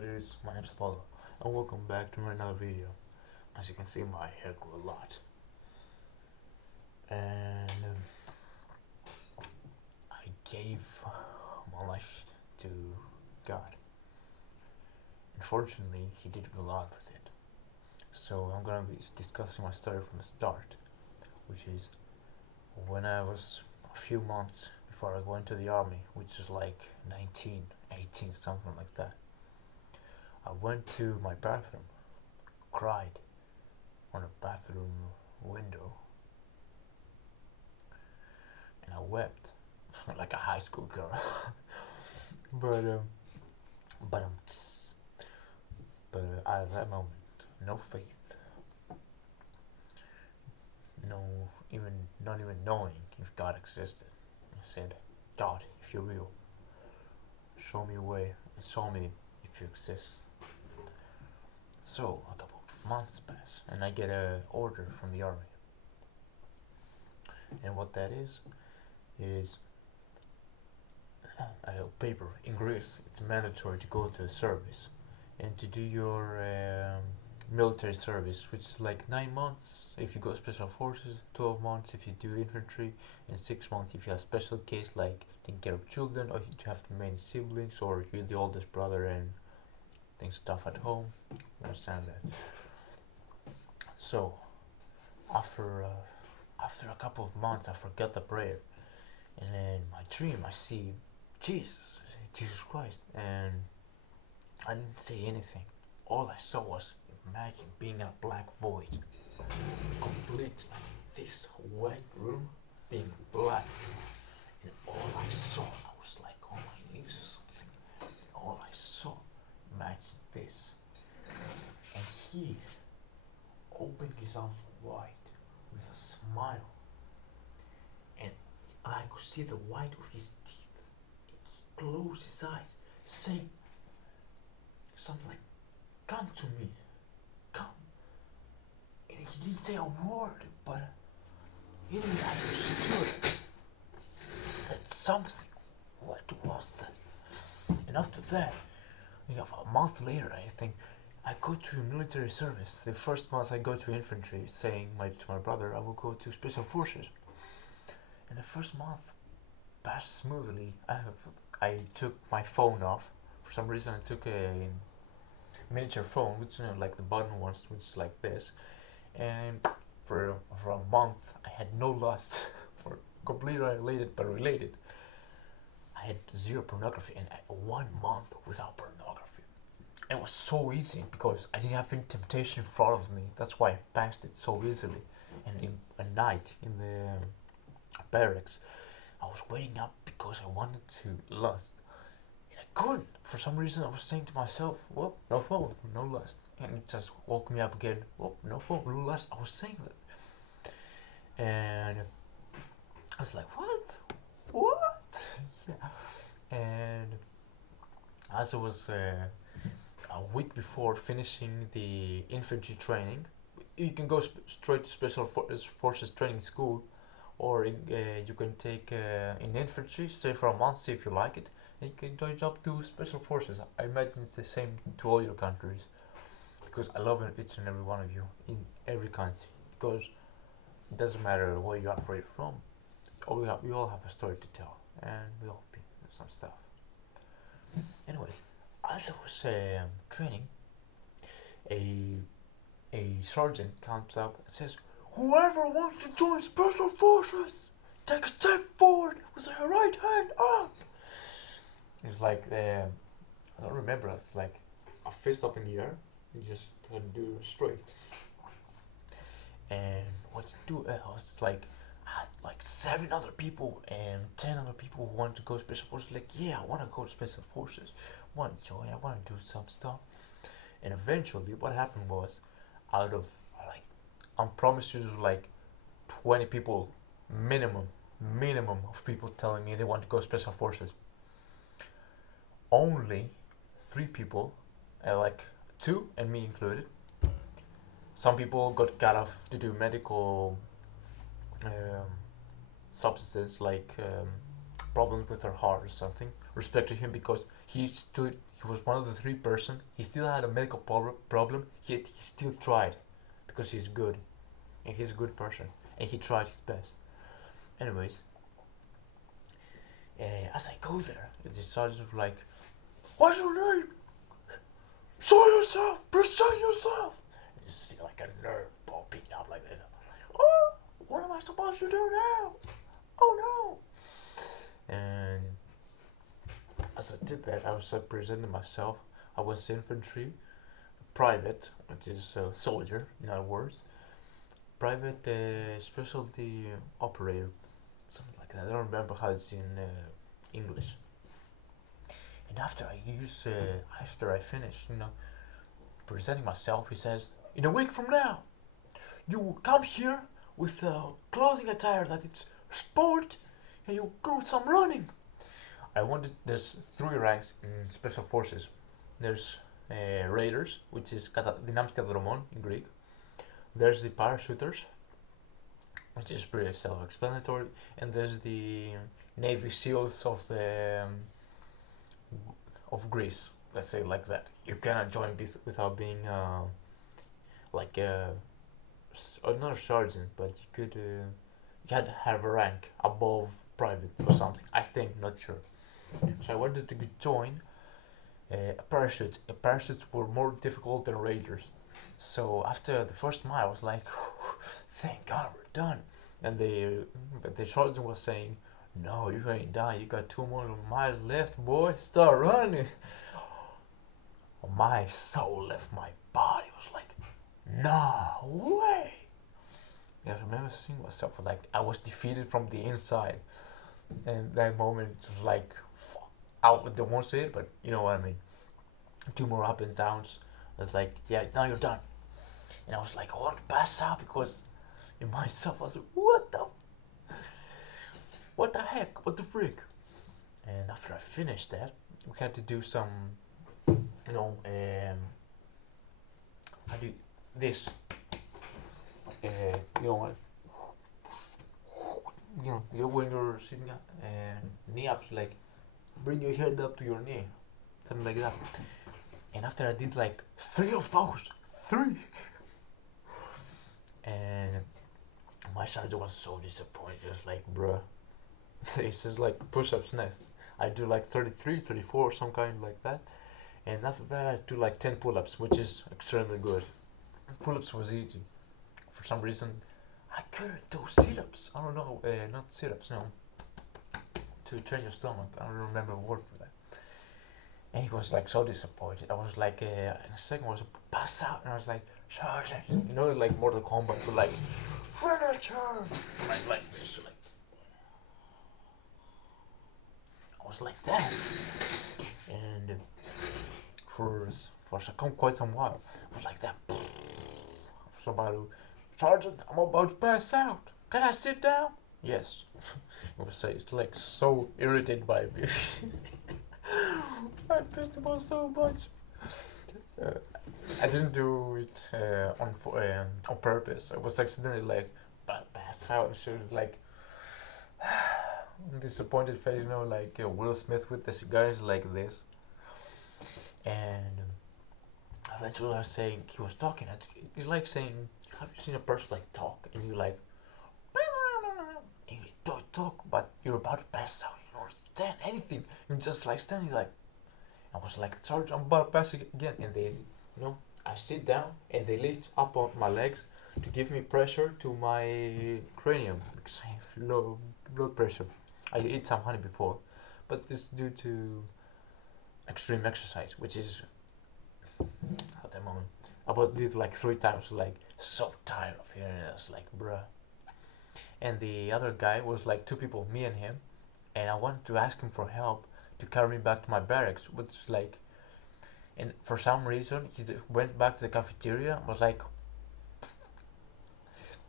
Dudes, my name's Apollo, and welcome back to another video. As you can see, my hair grew a lot, and I gave my life to God. Unfortunately, He did a lot with it. So I'm gonna be discussing my story from the start, which is when I was a few months before I went to the army, which is like 19, 18, something like that. I went to my bathroom, cried on a bathroom window, and I wept like a high school girl. but but um, at that moment, no faith, no even not even knowing if God existed. I said, God, if you're real, show me a way and show me if you exist. So a couple of months pass, and I get a order from the army, and what that is a paper in Greece. It's mandatory to go to a service and to do your military service, which is like 9 months if you go special forces, 12 months if you do infantry, and 6 months if you have special case like taking care of children, or you have many siblings, or you're the oldest brother and things stuff at home. You understand that? So after a couple of months, I forgot the prayer, and in my dream I see Jesus Christ, and I didn't say anything. All I saw was, imagine being in a black void, complete, this white room being black, and all I saw, I was like on my knees or something, and all I saw, imagine this, and he opened his arms wide with a smile, and I could see the white of his teeth. He closed his eyes, saying something like, "Come to me, come." And he didn't say a word, but he didn't understood that something. What was that? And after that, a month later, I think, I go to military service. The first month I go to infantry, saying to my brother, I will go to special forces. And the first month passed smoothly. I took my phone off. For some reason, I took a miniature phone, which like the button ones, which is like this. And for a month, I had no lust for completely unrelated but related. I had zero pornography, and 1 month without pornography. It was so easy because I didn't have any temptation in front of me. That's why I passed it so easily. And in a night in the barracks, I was waking up because I wanted to lust. And I couldn't. For some reason, I was saying to myself, "Well, no phone, no lust." And it just woke me up again. "Well, no phone, no lust." I was saying that. And I was like, "What? What?" Yeah. And as I was a week before finishing the infantry training, you can go straight to special forces training school, or you can take in infantry, stay for a month, see if you like it, and you can join up to special forces. I imagine it's the same to all your countries, because I love each and every one of you in every country, because it doesn't matter where you are from. We all have a story to tell, and we all been some stuff. Anyways, as I was training, a sergeant comes up and says, "Whoever wants to join special forces, take a step forward with your right hand up." It's like I don't remember. It's like a fist up in the air. You just do it straight. And what you do, I was like, I had like 7 other people and 10 other people who wanted to go to special forces. Like, yeah, I want to go to special forces. I want to join. I want to do some stuff. And eventually, what happened was, out of like, I promise you, like 20 people minimum of people telling me they want to go special forces. Only 3 people, like 2 and me included. Some people got cut off to do medical substances like problems with her heart or something. Respect to him because he was one of the 3 person. He still had a medical problem, yet he still tried because he's good and he's a good person and he tried his best. Anyways, as I go there, the sergeant was like, "What's your name? Show yourself! Present yourself!" And you see like a nerve popping up like this. Oh, what am I supposed to do now? Oh no! And as I did that, I was presenting myself. I was infantry, private, which is soldier, in other words, private specialty operator, something like that. I don't remember how it's in English. And after I finished, presenting myself, he says, "In a week from now, you will come here with clothing attire that it's sport, and you go some running." There's 3 ranks in special forces. There's raiders, which is δυνάμεις καταδρομών in Greek. There's the parachuters, which is pretty self-explanatory, and there's the Navy SEALs of Greece. Let's say like that. You cannot join without being like not a sergeant, but you had to have a rank above private or something. I think, not sure. So I wanted to join parachutes. Parachutes were more difficult than raiders. So after the first mile, I was like, "Thank God we're done." And the sergeant was saying, "No, you're going to die. You got 2 more miles left, boy. Start running." My soul left my body. I was like, "No way." Yes, I remember seeing myself like I was defeated from the inside, and that moment was like, fuck. I don't want to say it, but you know what I mean. 2 more up and downs. I was like, "Yeah, now you're done." And I was like, I want to pass out because in myself I was like, what the heck, what the freak? And after I finished that, we had to do some, how do you, this, what? When you're sitting knee ups, like bring your head up to your knee, something like that. And after I did like 3 of those, 3, and my sergeant was so disappointed, just like, bruh, this is like push-ups next. I do like 33, 34, some kind like that. And after that, I do like 10 pull-ups, which is extremely good. Pull-ups was easy. For some reason, I couldn't do sit-ups. I don't know, not sit-ups, no. To train your stomach. I don't remember a word for that. And he was like so disappointed. I was like, in a second, I was pass out, and I was like, "Sergeant," like Mortal Kombat, but like, "Finish her!" Like this, like. I was like that. And for quite some while, I was like that. Somebody, "Sergeant, I'm about to pass out. Can I sit down?" "Yes." It was it's like so irritated by me. I pissed him off so much. I didn't do it on purpose. I was accidentally like pass out. And she was like disappointed face, like Will Smith with the cigars like this. And eventually I was saying, he was talking. It's like saying, have you seen a person like talk and you like, and you talk, but you're about to pass out. You don't understand anything. You're just like standing like. I was like, "Sergeant, I'm about to pass again." And they, I sit down and they lift up on my legs to give me pressure to my cranium because I have low blood pressure. I ate some honey before, but this is due to extreme exercise, which is at the moment. I about did like 3 times, like so tired of hearing it. I was like, bruh. And the other guy was like 2 people, me and him, and I wanted to ask him for help to carry me back to my barracks, which is like, and for some reason he went back to the cafeteria. Was like,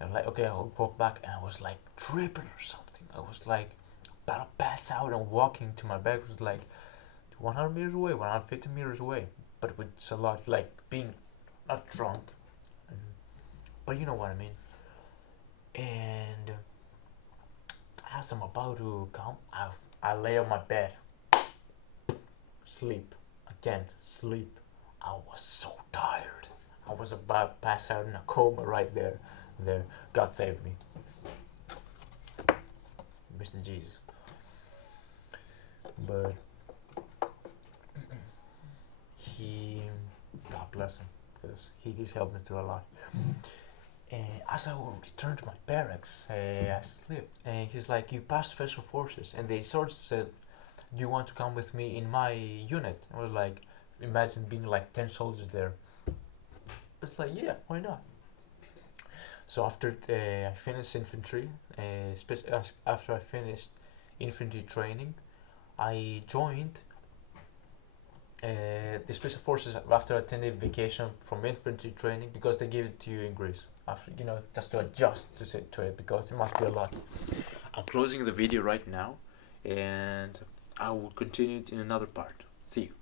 I was like, okay, I'll walk back, and I was like tripping or something. I was like about to pass out, and walking to my barracks was like 100 meters away, 150 meters away, but with a lot like being not drunk, but you know what I mean. And as I'm about to come, I lay on my bed, sleep, again, sleep. I was so tired. I was about to pass out in a coma right there. There, God saved me. Mr. Jesus. But he, God bless him, because he just helped me through a lot. And as I would return to my barracks, I slept. And he's like, "You passed special forces," and they sort of said, "Do you want to come with me in my unit?" I was like, imagine being like 10 soldiers there. It's like, yeah, why not? So after I finished infantry, after I finished infantry training, I joined the special forces after attending vacation from infantry training, because they give it to you in Greece. After, just to adjust to it, because it must be a lot. I'm closing the video right now, and I will continue it in another part. See you.